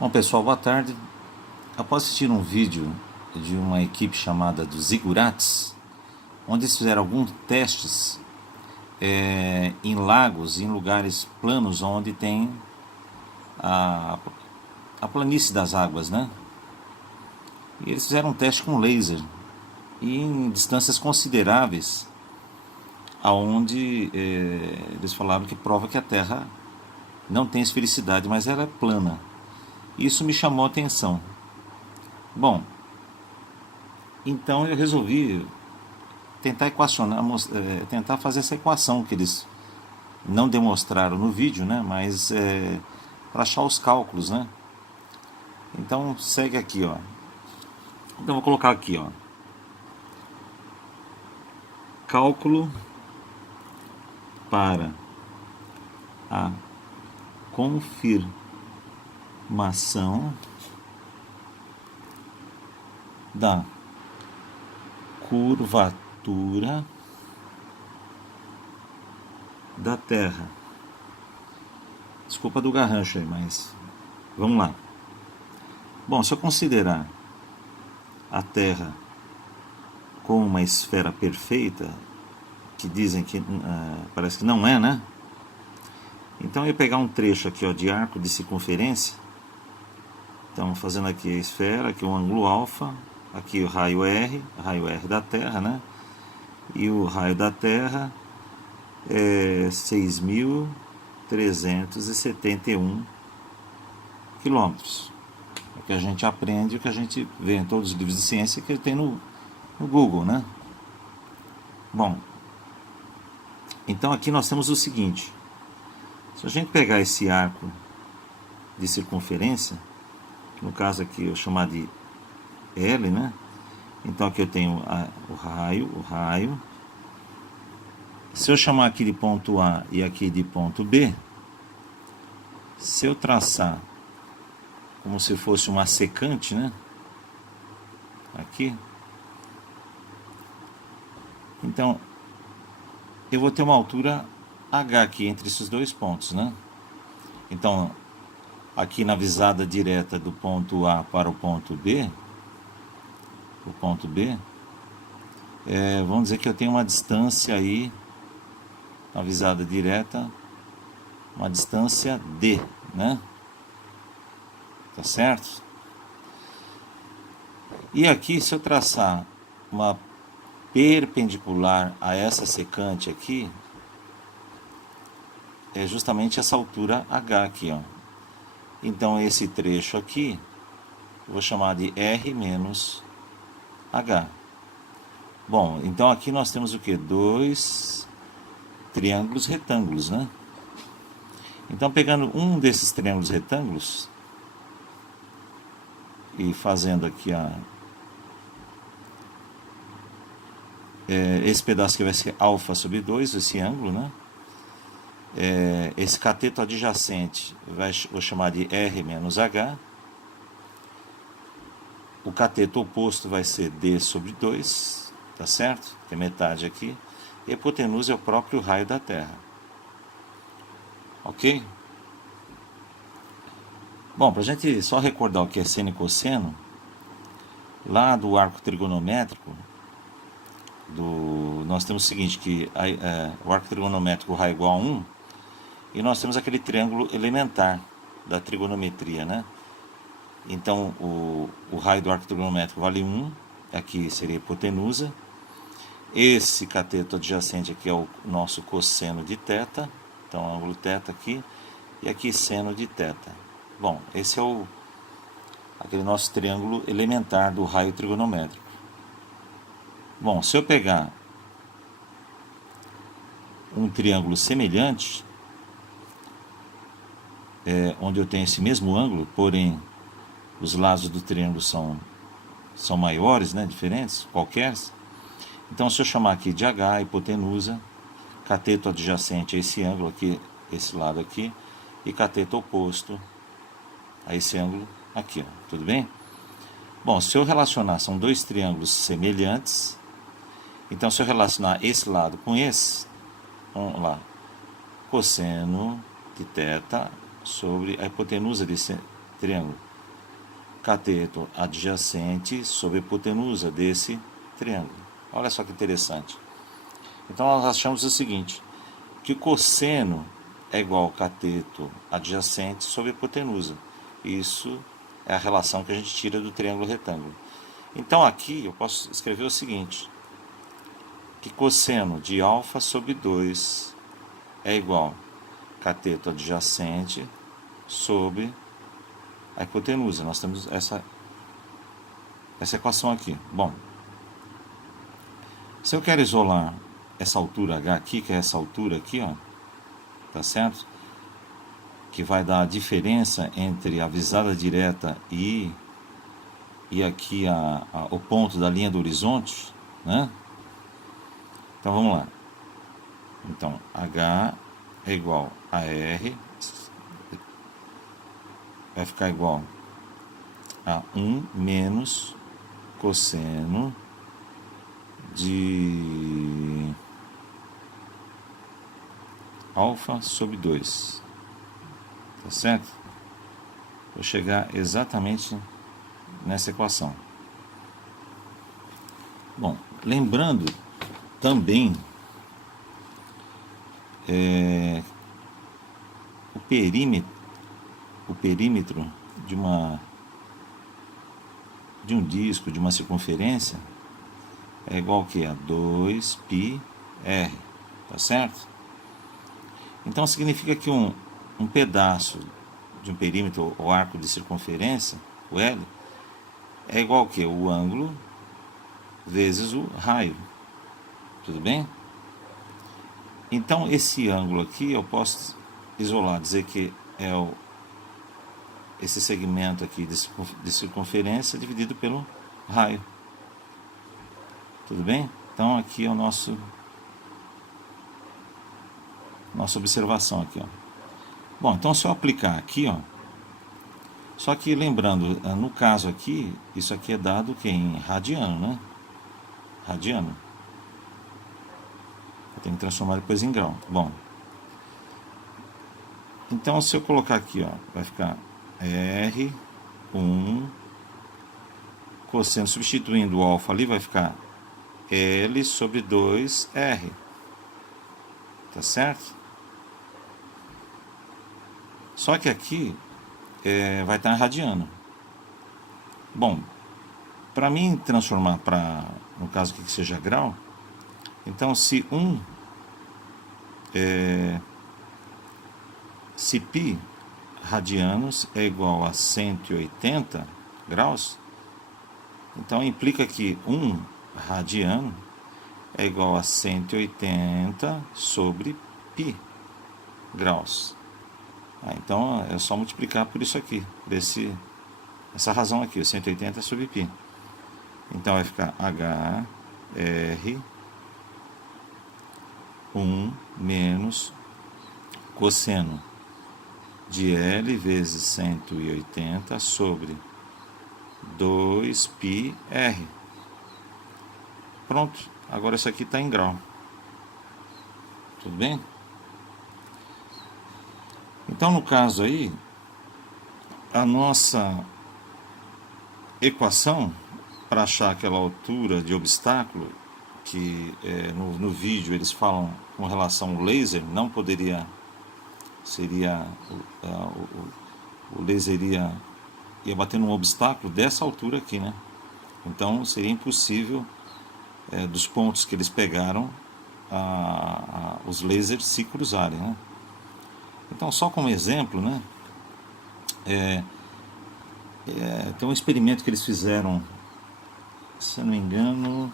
Bom, pessoal, boa tarde. Após assistir um vídeo de uma equipe chamada dos Zigurates, onde eles fizeram alguns testes em lagos, em lugares planos onde tem a, a planície das águas, né? E eles fizeram um teste com laser e em distâncias consideráveis, aonde eles falaram que prova que a Terra não tem esfericidade, mas ela é plana. Isso me chamou a atenção. Bom, então eu resolvi tentar equacionar, tentar fazer essa equação que eles não demonstraram no vídeo, né? Mas para achar os cálculos, né? Então segue aqui, ó. Então vou colocar aqui, ó. Cálculo para a confirmação da curvatura da Terra. Desculpa do garrancho aí, mas vamos lá. Bom, se eu considerar a Terra como uma esfera perfeita, que dizem que parece que não é, né? Então eu ia pegar um trecho aqui, ó, de arco de circunferência. Então fazendo aqui a esfera, aqui o ângulo alfa, aqui o raio R da Terra, né? E o raio da Terra é 6.371 quilômetros. O que a gente aprende, o que a gente vê em todos os livros de ciência que tem no Google, né? Bom, então aqui nós temos o seguinte: se a gente pegar esse arco de circunferência, que no caso aqui eu chamar de L, né? Então aqui eu tenho o raio. Se eu chamar aqui de ponto A e aqui de ponto B, se eu traçar como se fosse uma secante, né? Aqui. Então, eu vou ter uma altura H aqui entre esses dois pontos, né? Então, aqui na visada direta do ponto A para o ponto B, vamos dizer que eu tenho uma distância aí, na visada direta, uma distância D, né? Tá certo? E aqui, se eu traçar uma perpendicular a essa secante aqui, é justamente essa altura H aqui, ó. Então esse trecho aqui, eu vou chamar de R menos H. Bom, então aqui nós temos o que? Dois triângulos retângulos, né? Então pegando um desses triângulos retângulos e fazendo aqui esse pedaço que vai ser alfa sobre 2, esse ângulo, né? Esse cateto adjacente vou chamar de R menos H. O cateto oposto vai ser D sobre 2, tá certo? Tem metade aqui. E a hipotenusa é o próprio raio da Terra. Ok? Bom, para a gente só recordar o que é seno e cosseno, lá do arco trigonométrico, nós temos o seguinte, que o arco trigonométrico, o raio é igual a 1, e nós temos aquele triângulo elementar da trigonometria, né? Então, o raio do arco trigonométrico vale 1, aqui seria a hipotenusa. Esse cateto adjacente aqui é o nosso cosseno de θ, então ângulo θ aqui, e aqui seno de θ. Bom, esse é aquele nosso triângulo elementar do raio trigonométrico. Bom, se eu pegar um triângulo semelhante, onde eu tenho esse mesmo ângulo, porém os lados do triângulo são maiores, né, diferentes, qualquer. Então, se eu chamar aqui de H, hipotenusa, cateto adjacente a esse ângulo aqui, esse lado aqui, e cateto oposto a esse ângulo aqui, ó, tudo bem? Bom, se eu relacionar, são dois triângulos semelhantes, então se eu relacionar esse lado com esse, vamos lá, cosseno de θ sobre a hipotenusa triângulo. Cateto adjacente sobre a hipotenusa desse triângulo. Olha só que interessante. Então nós achamos o seguinte, que o cosseno é igual ao cateto adjacente sobre a hipotenusa. Isso é a relação que a gente tira do triângulo retângulo. Então aqui eu posso escrever o seguinte, que cosseno de alfa sobre 2 é igual a cateto adjacente sobre a hipotenusa. Nós temos essa equação aqui. Bom, se eu quero isolar essa altura H aqui, que é essa altura aqui, ó, tá certo? Que vai dar a diferença entre a visada direta e aqui o ponto da linha do horizonte, né? Então vamos lá. Então H é igual a R, vai ficar igual a 1 menos cosseno de alfa sobre 2. Tá certo? Vou chegar exatamente nessa equação. Bom, lembrando também o perímetro de um disco, de uma circunferência, é igual ao que? A 2πr, tá certo? Então significa que um pedaço de um perímetro ou arco de circunferência, o L, é igual ao que? O ângulo vezes o raio. Tudo bem? Então esse ângulo aqui eu posso isolar, dizer que é esse segmento aqui de circunferência dividido pelo raio. Tudo bem? Então aqui é o nossa observação aqui, ó. Bom, então se eu aplicar aqui, ó, só que lembrando, no caso aqui, isso aqui é dado que em radiano, né? Radiano. Eu tenho que transformar depois em grau. Bom, então se eu colocar aqui, ó, vai ficar R1 cosseno, substituindo o alfa ali, vai ficar L sobre 2R. Tá certo? Só que aqui vai estar radiano. Bom, para mim transformar para, no caso aqui que seja grau, então se π radianos é igual a 180 graus, então implica que 1 radiano é igual a 180 sobre π graus. Então é só multiplicar por isso aqui, por essa razão aqui, 180 sobre π. Então vai ficar HR1 menos cosseno de L vezes 180 sobre 2πr. Pronto, agora isso aqui está em grau. Tudo bem? Então, no caso aí, a nossa equação para achar aquela altura de obstáculo, que no vídeo eles falam com relação ao laser, não poderia, seria, o laser ia bater num obstáculo dessa altura aqui, né? Então, seria impossível, dos pontos que eles pegaram, os lasers se cruzarem, né? Então, só como exemplo, né, tem um experimento que eles fizeram, se eu não me engano,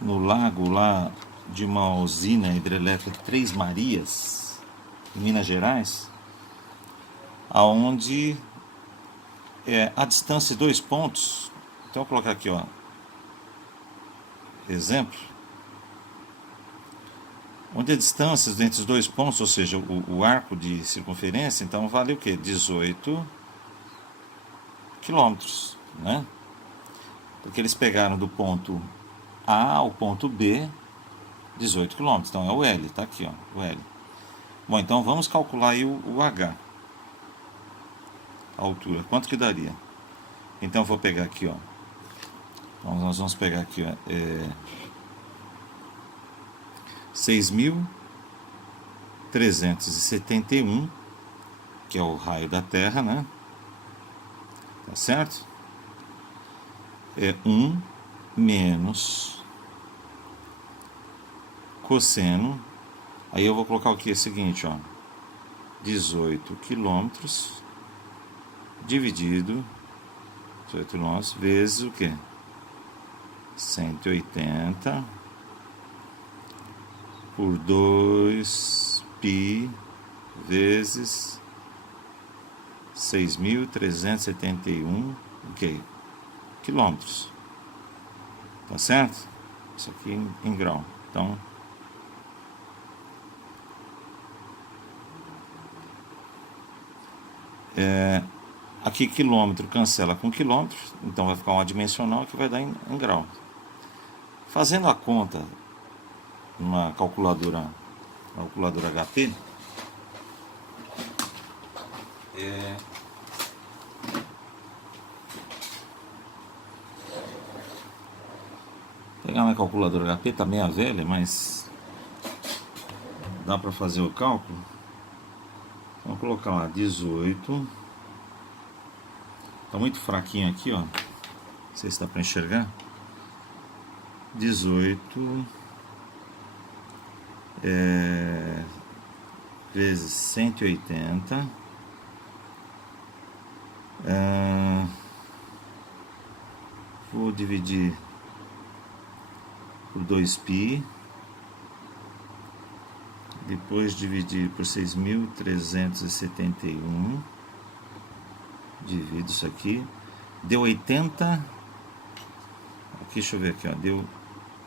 no lago lá de uma usina hidrelétrica Três Marias, em Minas Gerais, aonde a distância de 2 pontos, então eu vou colocar aqui, ó, exemplo, onde a distância entre os 2 pontos, ou seja, o arco de circunferência, então vale o quê? 18 quilômetros, né? Porque eles pegaram do ponto A ao ponto B 18 quilômetros, então é o L, tá aqui, ó, o L. Bom, então vamos calcular aí o H. altura. Quanto que daria? Então eu vou pegar aqui, ó. Então, nós vamos pegar aqui, ó, 6.371, que é o raio da Terra, né? Tá certo? É 1 menos cosseno. Aí eu vou colocar o que? É o seguinte, ó. 18 quilômetros dividido 18 quilômetros vezes o que? 180 por 2π vezes 6.371 quilômetros. Tá certo? Isso aqui em grau. Então, aqui quilômetro cancela com quilômetro, então vai ficar uma dimensional que vai dar em grau. Fazendo a conta numa calculadora HP, pegar minha calculadora HP, tá meia velha, mas dá para fazer o cálculo. Vamos colocar lá 18. Tá muito fraquinho aqui, ó. Não sei se dá para enxergar. 18 vezes 180. Vou dividir por 2π. Depois dividir por 6.371. Divido isso aqui. Deu 80. Aqui, deixa eu ver aqui, ó. Deu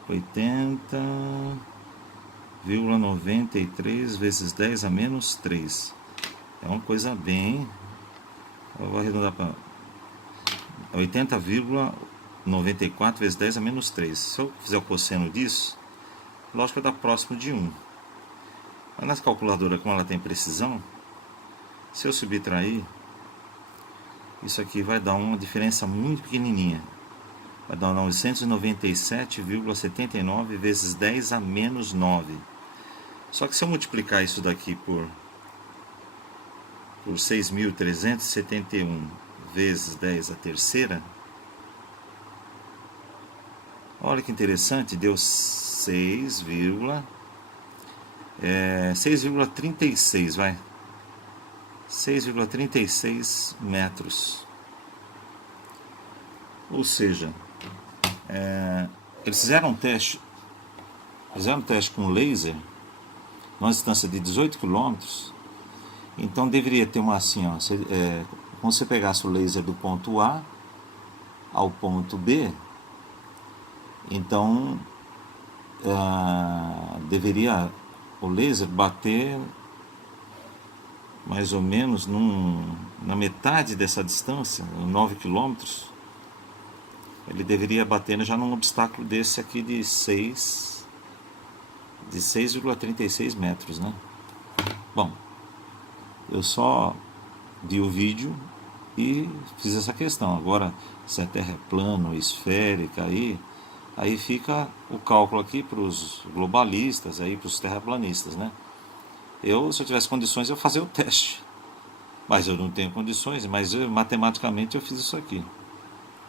80,93 vezes 10 a menos 3. É uma coisa bem... Eu vou arredondar para 80,94 vezes 10 a menos 3. Se eu fizer o cosseno disso, lógico que vai dar próximo de 1. Mas na calculadora, como ela tem precisão, se eu subtrair, isso aqui vai dar uma diferença muito pequenininha. Vai dar 997,79 vezes 10 a menos 9. Só que se eu multiplicar isso daqui por 6.371 vezes 10 a terceira, olha que interessante, deu 6,36, vai. 6,36 metros. Ou seja, eles fizeram um teste com laser numa distância de 18 km. Então deveria ter uma assim, ó, como você pegasse o laser do ponto A ao ponto B, então deveria o laser bater mais ou menos na metade dessa distância, 9 km. Ele deveria bater já num obstáculo desse aqui de 6,36 metros, né? Bom, eu só vi o vídeo e fiz essa questão. Agora, se a Terra é plana ou esférica, aí fica o cálculo aqui para os globalistas, para os terraplanistas, né? Se eu tivesse condições, eu fazia o teste. Mas eu não tenho condições, mas matematicamente eu fiz isso aqui.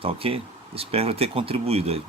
Tá ok? Espero ter contribuído aí.